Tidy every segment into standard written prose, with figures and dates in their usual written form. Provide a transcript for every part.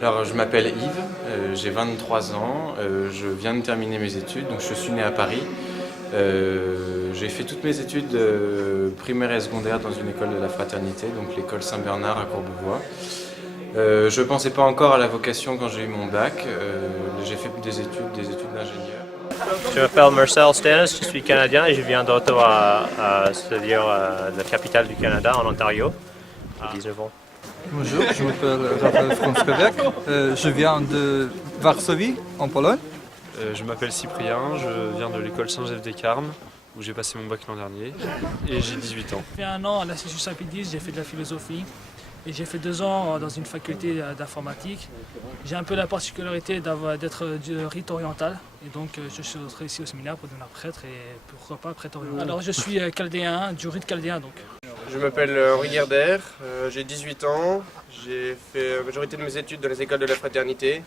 Alors, je m'appelle Yves, j'ai 23 ans, je viens de terminer mes études, donc je suis né à Paris. J'ai fait toutes mes études primaires et secondaires dans une école de la fraternité, donc l'école Saint-Bernard à Courbevoie. Je ne pensais pas encore à la vocation quand j'ai eu mon bac, j'ai fait des études d'ingénieur. Je m'appelle Marcel Stannis, je suis canadien et je viens d'Ottawa, c'est-à-dire la capitale du Canada, en Ontario, à 19 ans. Bonjour, je m'appelle Raphaël Frączkowiak, je viens de Varsovie, en Pologne. Je m'appelle Cyprien, je viens de l'école Saint-Gev-des-Carmes, où j'ai passé mon bac l'an dernier, et j'ai 18 ans. J'ai fait un an à l'Institut Saint-Pédis, j'ai fait de la philosophie, et j'ai fait 2 ans dans une faculté d'informatique. J'ai un peu la particularité d'être du rite oriental, et donc je suis ici au séminaire pour devenir prêtre, et pourquoi pas prêtre oriental. Alors je suis chaldéen, du rite chaldéen donc. Je m'appelle Henri Guerder, j'ai 18 ans, j'ai fait la majorité de mes études dans les écoles de la fraternité.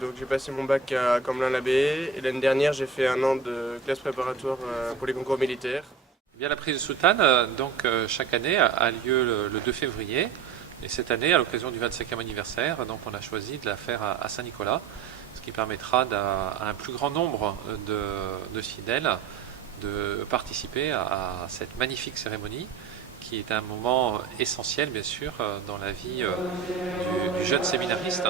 Donc j'ai passé mon bac à Camblin-l'Abbé et l'année dernière j'ai fait un an de classe préparatoire pour les concours militaires. Bien, la prise de soutane, donc chaque année, a lieu le 2 février. Et cette année, à l'occasion du 25e anniversaire, donc on a choisi de la faire à Saint-Nicolas, ce qui permettra à un plus grand nombre de fidèles de participer à cette magnifique cérémonie, qui est un moment essentiel, bien sûr, dans la vie du jeune séminariste.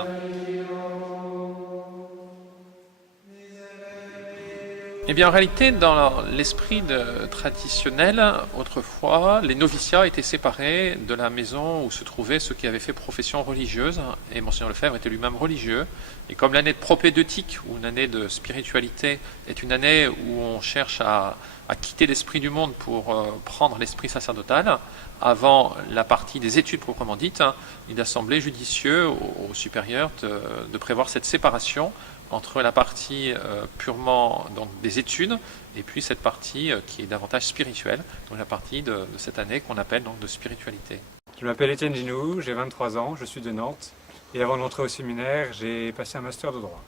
Eh bien, en réalité, dans l'esprit traditionnel, autrefois, les noviciats étaient séparés de la maison où se trouvaient ceux qui avaient fait profession religieuse, et Monseigneur Lefebvre était lui-même religieux. Et comme l'année de propédeutique, ou une année de spiritualité, est une année où on cherche à quitter l'esprit du monde pour prendre l'esprit sacerdotal, avant la partie des études proprement dites, il a semblé judicieux aux supérieurs de prévoir cette séparation entre la partie purement donc, des études et puis cette partie qui est davantage spirituelle, donc la partie de cette année qu'on appelle donc de spiritualité. Je m'appelle Étienne Ginou, j'ai 23 ans, je suis de Nantes et avant d'entrer au séminaire, j'ai passé un master de droit.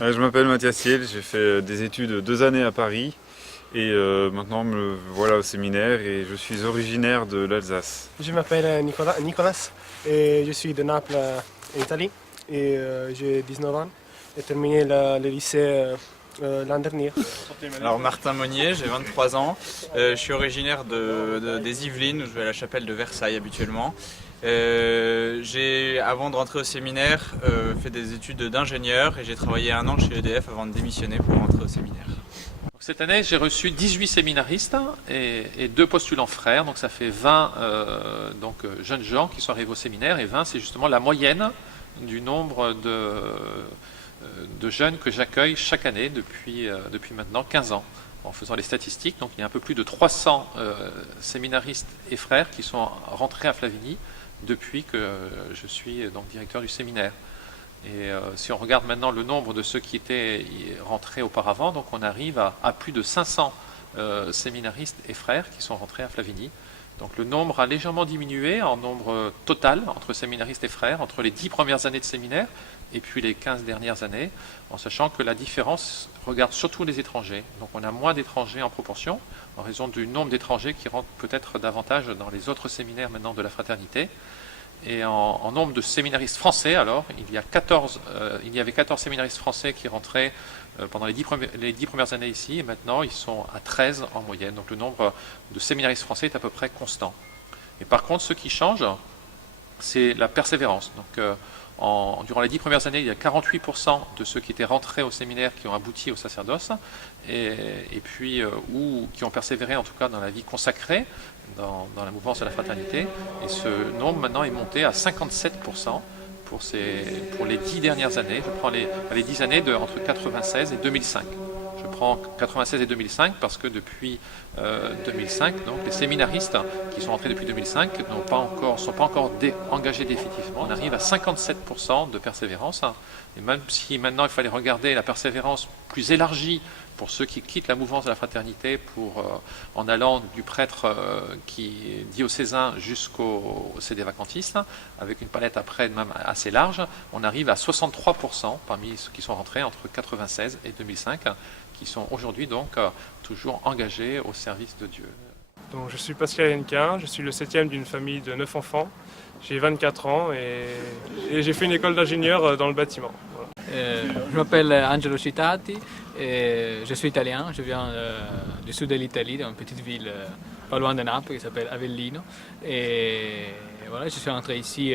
Je m'appelle Mathias Hiel, j'ai fait des études 2 années à Paris et maintenant me voilà au séminaire et je suis originaire de l'Alsace. Je m'appelle Nicolas et je suis de Naples, en Italie et j'ai 19 ans. J'ai terminé le lycée l'an dernier. Alors Martin Monnier, j'ai 23 ans, je suis originaire des Yvelines, où je vais à la chapelle de Versailles habituellement. J'ai, avant de rentrer au séminaire, fait des études d'ingénieur et j'ai travaillé 1 an chez EDF avant de démissionner pour rentrer au séminaire. Cette année, j'ai reçu 18 séminaristes et 2 postulants frères, donc ça fait 20 jeunes gens qui sont arrivés au séminaire, et 20 c'est justement la moyenne du nombre de jeunes que j'accueille chaque année depuis maintenant 15 ans, en faisant les statistiques. Donc il y a un peu plus de 300 séminaristes et frères qui sont rentrés à Flavigny depuis que je suis donc directeur du séminaire. Et si on regarde maintenant le nombre de ceux qui étaient rentrés auparavant, donc on arrive à plus de 500 séminaristes et frères qui sont rentrés à Flavigny. Donc le nombre a légèrement diminué en nombre total entre séminaristes et frères, entre les 10 premières années de séminaire et puis les 15 dernières années, en sachant que la différence regarde surtout les étrangers. Donc on a moins d'étrangers en proportion, en raison du nombre d'étrangers qui rentrent peut-être davantage dans les autres séminaires maintenant de la fraternité. Et en nombre de séminaristes français, alors, il y avait 14 séminaristes français qui rentraient pendant les 10 premières années ici, et maintenant ils sont à 13 en moyenne. Donc le nombre de séminaristes français est à peu près constant. Et par contre, ce qui change, c'est la persévérance. Donc durant les 10 premières années, il y a 48% de ceux qui étaient rentrés au séminaire qui ont abouti au sacerdoce, et puis ou qui ont persévéré en tout cas dans la vie consacrée, dans la mouvance de la fraternité. Et ce nombre maintenant est monté à 57% pour les 10 dernières années. Je prends les 10 années entre 1996 et 2005. Je prends 1996 et 2005 parce que depuis 2005, donc, les séminaristes qui sont rentrés depuis 2005 sont pas encore engagés définitivement. On arrive à 57% de persévérance. Et même si maintenant il fallait regarder la persévérance plus élargie pour ceux qui quittent la mouvance de la fraternité en allant du prêtre qui est diocésain jusqu'au CD vacantiste, avec une palette après même assez large, on arrive à 63% parmi ceux qui sont rentrés entre 1996 et 2005, qui sont aujourd'hui donc toujours engagés au service de Dieu. Donc, je suis Pascal Hennequin, je suis le 7e d'une famille de 9 enfants. J'ai 24 ans et j'ai fait une école d'ingénieur dans le bâtiment. Voilà. Je m'appelle Angelo Citati, et je suis italien, je viens du sud de l'Italie, dans une petite ville pas loin de Naples qui s'appelle Avellino. Et voilà, je suis entré ici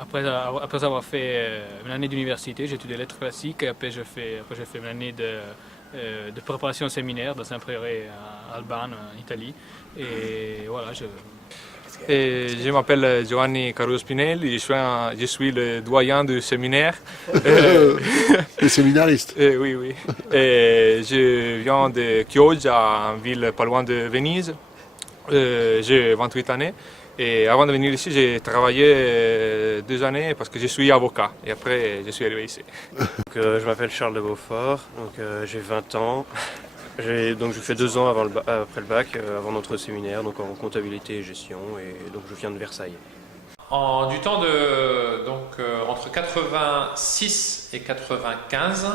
après avoir fait une année d'université, j'ai étudié lettres classiques, et après j'ai fait une année de préparation au séminaire dans un prieuré à Albano, en Italie. Et voilà, Et je m'appelle Giovanni Caro Spinelli, je suis le doyen du séminaire. Le séminariste. Oui, oui. Et je viens de Chioggia, une ville pas loin de Venise. J'ai 28 années. Et avant de venir ici, j'ai travaillé 2 années parce que je suis avocat. Et après, je suis arrivé ici. Je m'appelle Charles de Beaufort, j'ai 20 ans. Je fais 2 ans après le bac, avant d'entrer au séminaire, donc en comptabilité et gestion, et donc je viens de Versailles. Du temps entre 86 et 95,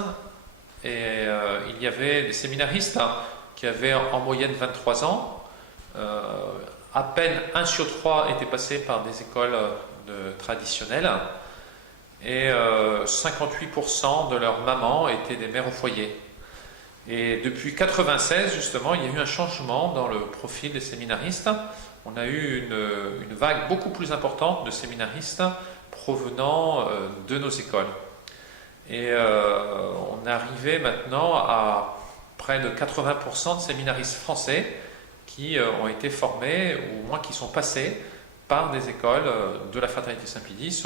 il y avait des séminaristes qui avaient en moyenne 23 ans. À peine 1 sur 3 était passé par des écoles traditionnelles, et 58% de leurs mamans étaient des mères au foyer. Et depuis 1996, justement, il y a eu un changement dans le profil des séminaristes. On a eu une vague beaucoup plus importante de séminaristes provenant de nos écoles. Et on est arrivé maintenant à près de 80% de séminaristes français qui ont été formés, ou au moins qui sont passés par des écoles de la Fraternité Saint-Pédis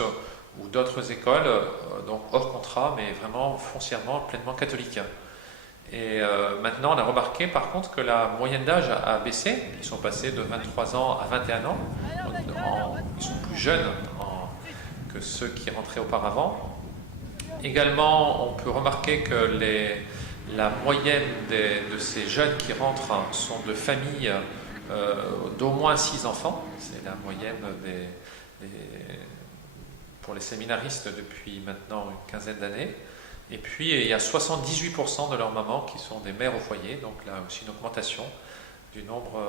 ou d'autres écoles, donc hors contrat, mais vraiment foncièrement, pleinement catholiques. Et maintenant, on a remarqué par contre que la moyenne d'âge a baissé. Ils sont passés de 23 ans à 21 ans. Ils sont plus jeunes que ceux qui rentraient auparavant. Également, on peut remarquer que la moyenne de ces jeunes qui rentrent sont de familles d'au moins 6 enfants. C'est la moyenne pour les séminaristes depuis maintenant une quinzaine d'années. Et puis, il y a 78% de leurs mamans qui sont des mères au foyer, donc là aussi une augmentation du nombre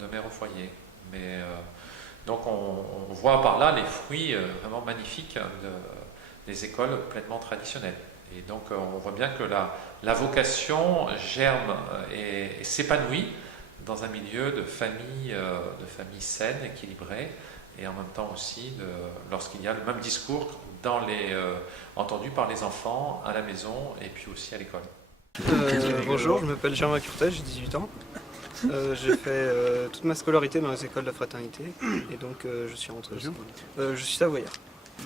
de mères au foyer. Donc on voit par là les fruits vraiment magnifiques des écoles pleinement traditionnelles. Et donc on voit bien que la vocation germe et s'épanouit dans un milieu de famille saine, équilibrée, et en même temps aussi lorsqu'il y a le même discours entendu par les enfants à la maison et puis aussi à l'école. Bonjour, je m'appelle Germain Curtet, j'ai 18 ans. J'ai fait toute ma scolarité dans les écoles de la fraternité et donc je suis rentré au séminaire. Je suis savoyard.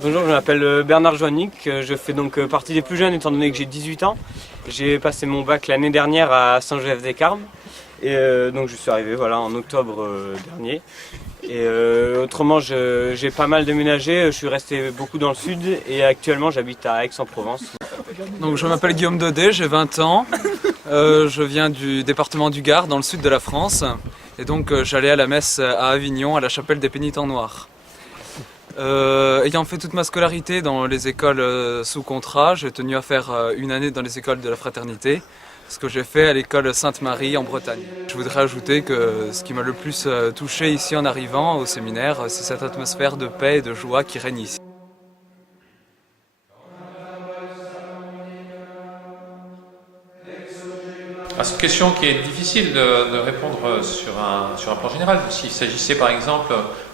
Bonjour, je m'appelle Bernard Joannick, je fais donc partie des plus jeunes étant donné que j'ai 18 ans. J'ai passé mon bac l'année dernière à Saint-Joseph-des-Carmes et donc je suis arrivé en octobre dernier. Et autrement, j'ai pas mal déménagé, je suis resté beaucoup dans le sud et actuellement j'habite à Aix-en-Provence. Donc je m'appelle Guillaume Daudet, j'ai 20 ans, je viens du département du Gard dans le sud de la France et donc j'allais à la messe à Avignon à la chapelle des Pénitents Noirs. Ayant fait toute ma scolarité dans les écoles sous contrat, j'ai tenu à faire une année dans les écoles de la fraternité, ce que j'ai fait à l'école Sainte-Marie en Bretagne. Je voudrais ajouter que ce qui m'a le plus touché ici en arrivant au séminaire, c'est cette atmosphère de paix et de joie qui règne ici. C'est une question qui est difficile de répondre sur un plan général. S'il s'agissait par exemple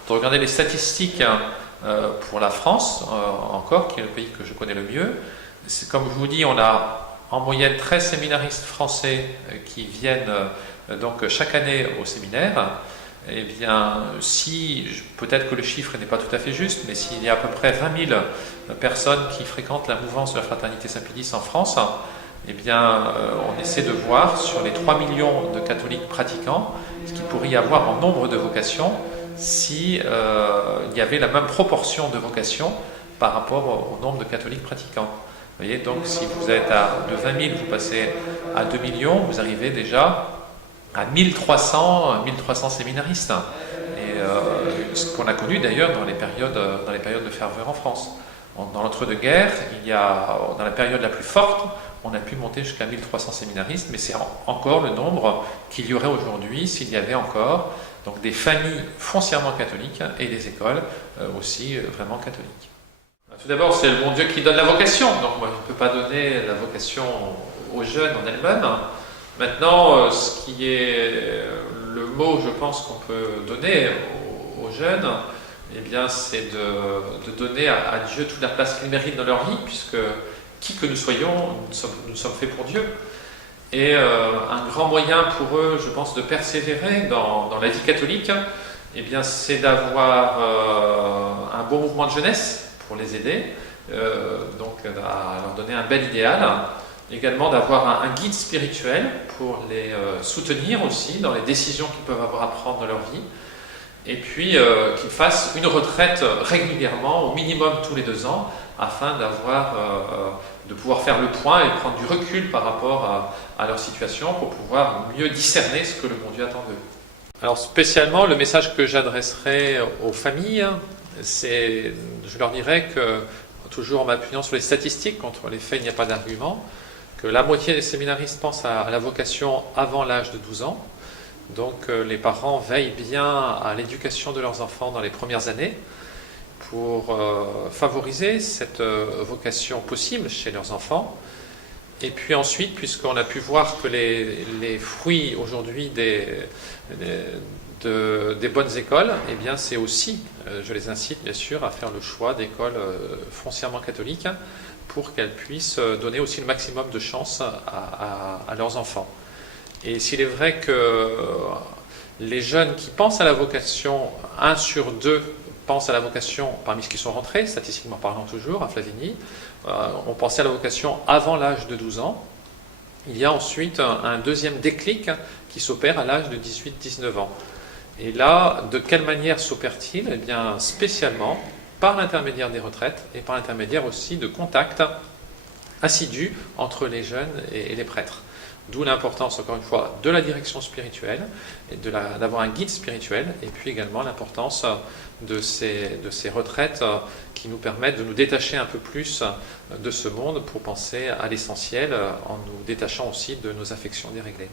de regarder les statistiques pour la France, encore, qui est le pays que je connais le mieux, comme je vous dis, on a en moyenne 13 séminaristes français qui viennent donc chaque année au séminaire. Eh bien, peut-être que le chiffre n'est pas tout à fait juste, mais s'il y a à peu près 20 000 personnes qui fréquentent la mouvance de la Fraternité Saint-Pédis en France, eh bien, on essaie de voir sur les 3 millions de catholiques pratiquants ce qu'il pourrait y avoir en nombre de vocations si il y avait la même proportion de vocations par rapport au nombre de catholiques pratiquants. Vous voyez, donc si vous êtes de 20 000, vous passez à 2 millions, vous arrivez déjà à 1300 séminaristes. Et ce qu'on a connu d'ailleurs dans les périodes de ferveur en France. Dans l'entre-deux-guerres, dans la période la plus forte, on a pu monter jusqu'à 1300 séminaristes, mais c'est encore le nombre qu'il y aurait aujourd'hui s'il y avait encore donc des familles foncièrement catholiques et des écoles aussi vraiment catholiques. Tout d'abord, c'est le bon Dieu qui donne la vocation, donc moi je ne peux pas donner la vocation aux jeunes en elle-même. Maintenant, ce qui est le mot, je pense, qu'on peut donner aux jeunes, eh bien, c'est de donner à Dieu toute la place qu'il mérite dans leur vie, puisque qui que nous soyons, nous sommes faits pour Dieu. Et un grand moyen pour eux, je pense, de persévérer dans la vie catholique, eh bien, c'est d'avoir un bon mouvement de jeunesse pour les aider, donc à leur donner un bel idéal. Également d'avoir un guide spirituel pour les soutenir aussi dans les décisions qu'ils peuvent avoir à prendre dans leur vie. Et puis qu'ils fassent une retraite régulièrement, au minimum tous les 2 ans, afin de pouvoir faire le point et prendre du recul par rapport à leur situation pour pouvoir mieux discerner ce que le bon Dieu attend d'eux. Alors spécialement, le message que j'adresserai aux familles, je leur dirais que, toujours en m'appuyant sur les statistiques, contre les faits il n'y a pas d'argument, que la moitié des séminaristes pensent à la vocation avant l'âge de 12 ans. Donc les parents veillent bien à l'éducation de leurs enfants dans les premières années pour favoriser cette vocation possible chez leurs enfants. Et puis ensuite, puisqu'on a pu voir que les fruits aujourd'hui des bonnes écoles, eh bien c'est aussi, je les incite bien sûr à faire le choix d'écoles foncièrement catholiques pour qu'elles puissent donner aussi le maximum de chance à leurs enfants. Et s'il est vrai que les jeunes qui pensent à la vocation, 1 sur 2 pensent à la vocation parmi ceux qui sont rentrés, statistiquement parlant toujours, à Flavigny, ont pensé à la vocation avant l'âge de 12 ans. Il y a ensuite un deuxième déclic qui s'opère à l'âge de 18-19 ans. Et là, de quelle manière s'opère-t-il ? Eh bien, spécialement par l'intermédiaire des retraites et par l'intermédiaire aussi de contacts assidus entre les jeunes et les prêtres. D'où l'importance, encore une fois, de la direction spirituelle, et d'avoir un guide spirituel, et puis également l'importance de ces retraites qui nous permettent de nous détacher un peu plus de ce monde pour penser à l'essentiel, en nous détachant aussi de nos affections déréglées.